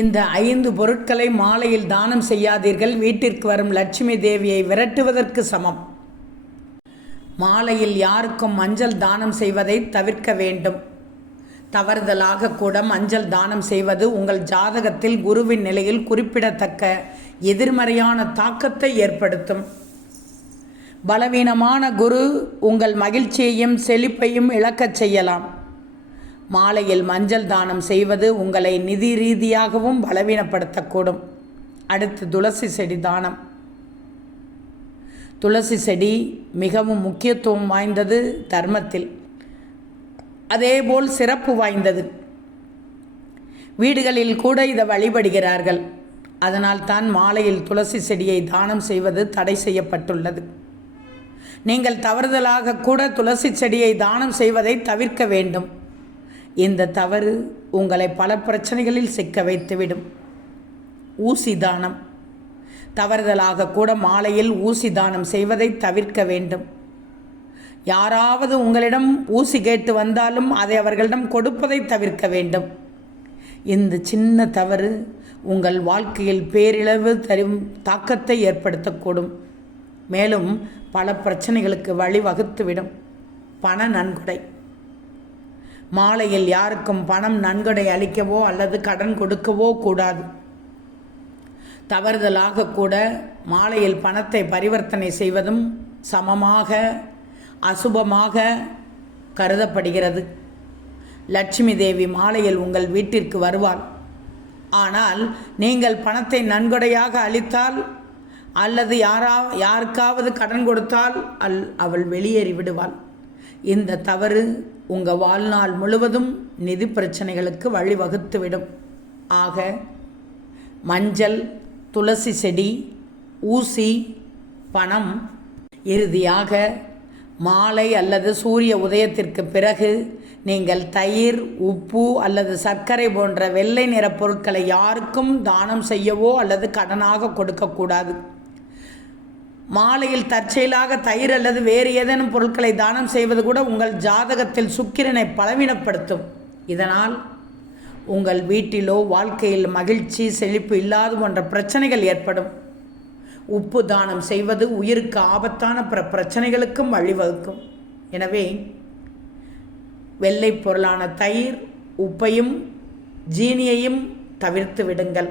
இந்த 5 பொருட்களை மாலையில் தானம் செய்யாதீர்கள். வீட்டிற்கு வரும் லட்சுமி தேவியை விரட்டுவதற்கு சமம். மாலையில் யாருக்கும் மஞ்சள் தானம் செய்வதை தவிர்க்க வேண்டும். தவறுதலாக கூட மஞ்சள் தானம் செய்வது உங்கள் ஜாதகத்தில் குருவின் நிலையில் குறிப்பிடத்தக்க எதிர்மறையான தாக்கத்தை ஏற்படுத்தும். பலவீனமான குரு உங்கள் மகிழ்ச்சியையும் செழிப்பையும் இழக்கச் செய்யலாம். மாலையில் மஞ்சள் தானம் செய்வது உங்களை நிதி ரீதியாகவும் பலவீனப்படுத்தக்கூடும். அடுத்து துளசி செடி தானம். துளசி செடி மிகவும் முக்கியத்துவம் வாய்ந்தது தர்மத்தில், அதேபோல் சிறப்பு வாய்ந்தது. வீடுகளில் கூட இதை வழிபடுகிறார்கள். அதனால் தான் மாலையில் துளசி செடியை தானம் செய்வது தடை செய்யப்பட்டுள்ளது. நீங்கள் தவறுதலாக கூட துளசி செடியை தானம் செய்வதை தவிர்க்க வேண்டும். இந்த தவறு உங்களை பல பிரச்சனைகளில் சிக்க வைத்துவிடும். ஊசி தானம். தவறுதலாக கூட மாலையில் ஊசி தானம் செய்வதை தவிர்க்க வேண்டும். யாராவது உங்களிடம் ஊசி கேட்டு வந்தாலும் அதை அவர்களிடம் கொடுப்பதை தவிர்க்க வேண்டும். இந்த சின்ன தவறு உங்கள் வாழ்க்கையில் பேரிழவு தரும் தாக்கத்தை ஏற்படுத்தக்கூடும். மேலும் பல பிரச்சனைகளுக்கு வழிவகுத்துவிடும். பண நன்கொடை. மாலையில் யாருக்கும் பணம் நன்கொடை அளிக்கவோ அல்லது கடன் கொடுக்கவோ கூடாது. தவறுதலாக கூட மாலையில் பணத்தை பரிவர்த்தனை செய்வதும் சமமாக அசுபமாக கருதப்படுகிறது. லட்சுமி தேவி மாலையில் உங்கள் வீட்டிற்கு வருவாள். ஆனால் நீங்கள் பணத்தை நன்கொடையாக அளித்தால் அல்லது யாருக்காவது கடன் கொடுத்தால் அவள் வெளியேறி விடுவாள். இந்த தவறு உங்கள் வாழ்நாள் முழுவதும் நிதி பிரச்சனைகளுக்கு வழிவகுத்துவிடும். ஆக மஞ்சள், துளசி செடி, ஊசி, பணம், இறுதியாக மாலை அல்லது சூரிய உதயத்திற்கு பிறகு நீங்கள் தயிர், உப்பு அல்லது சர்க்கரை போன்ற வெள்ளை நிற பொருட்களை யாருக்கும் தானம் செய்யவோ அல்லது கடனாக கொடுக்கக்கூடாது. மாலையில் தற்செயலாக தயிர் அல்லது வேறு ஏதேனும் பொருட்களை தானம் செய்வது கூட உங்கள் ஜாதகத்தில் சுக்கிரனை பலவீனப்படுத்தும். இதனால் உங்கள் வீட்டிலோ வாழ்க்கையில் மகிழ்ச்சி, செழிப்பு இல்லாது போன்ற பிரச்சனைகள் ஏற்படும். உப்பு தானம் செய்வது உயிருக்கு ஆபத்தான பிரச்சனைகளுக்கும் வழிவகுக்கும். எனவே வெள்ளை பொருளான தயிர், உப்பையும் ஜீனியையும் தவிர்த்து விடுங்கள்.